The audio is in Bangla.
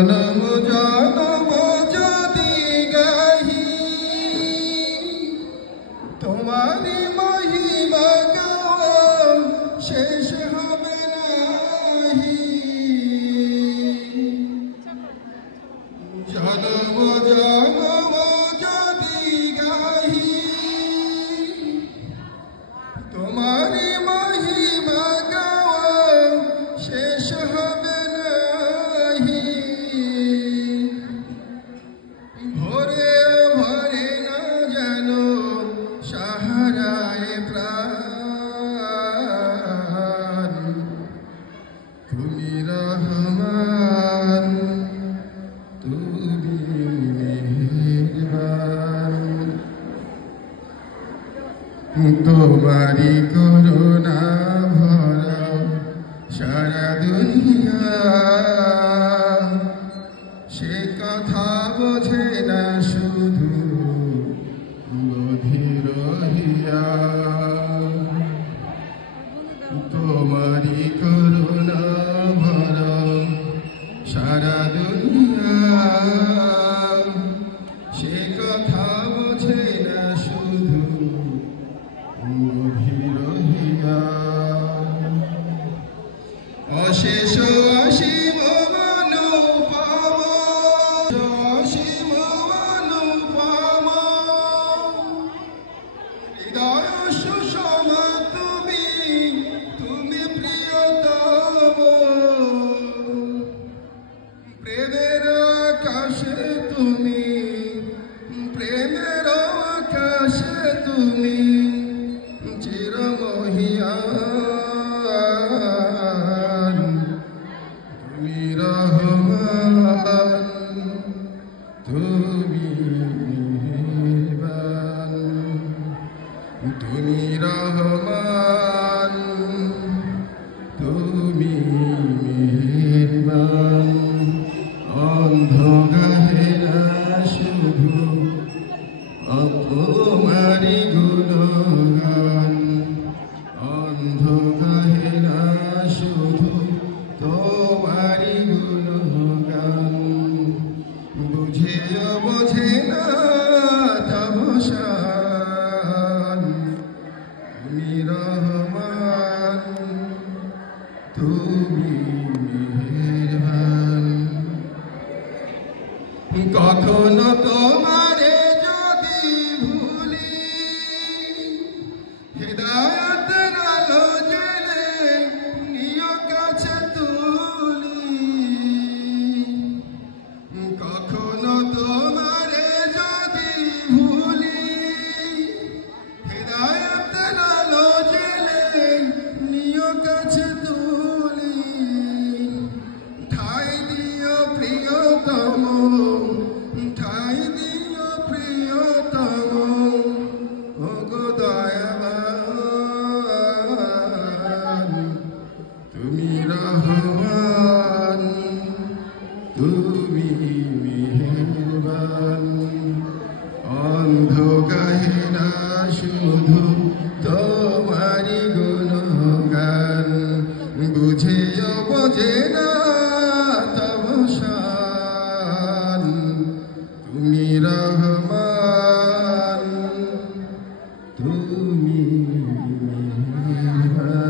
জনম জনম যদি গাহি তোমারি মহিমা গাওয়া শেষ হবে নাহি। জনম জনম যদি গাহি তোমারি মহিমা গাওয়া শেষ হবে নাহি। ভোরে ভরে না যেন সাহারায় প্রাণ, তুমি রহমান তুমি মেহেরবান। তোমারি করুণা ভরা সারা দুনিয়া, সে কথা বোঝে না শুধু বধির হিয়া। তোমারি করুণা ভরা সারা দুনিয়া, সে কথা বোঝে না শুধু বধির হিয়া। অশেষ অসীম অনুপম, অসীম অনুপম, হৃদয় সুষম তুমি, তুমি প্রিয়তম। প্রেমের আকাশে তুমি, প্রেমের আকাশে তুমি চিরমহিয়ান, তুমি রহমান তুমি মেহেরবান। তুমি রহমান তুমি মেহেরবান। অন্ধ গাহে না শুধু তোমারি গুণগান, অন্ধ গাহে না শুধু তোমারি গুণগান। বুঝেও বোঝে না তামসান, তুমি রহমান তুমি মেহেরবান। কখনো তোমারে যদি ভুলি, হৃদয়ের আলো জেলে নিয় কাছে তুলি। কখনো তোমারে যদি ভুলি, হৃদয়ের আলো জেলে নিয় কাছে তুলি। ঠাই দিও প্রিয়তম, ঠাই দিও প্রিয়তম, ওগো দয়াবান। তুমি রহমান তুমি মেহেরবান। অন্ধ গাহে না শুধু তোমারি গুণগান, বুঝেও বোঝে না তামসান, তুমি রহমান তুমি মেহেরবান।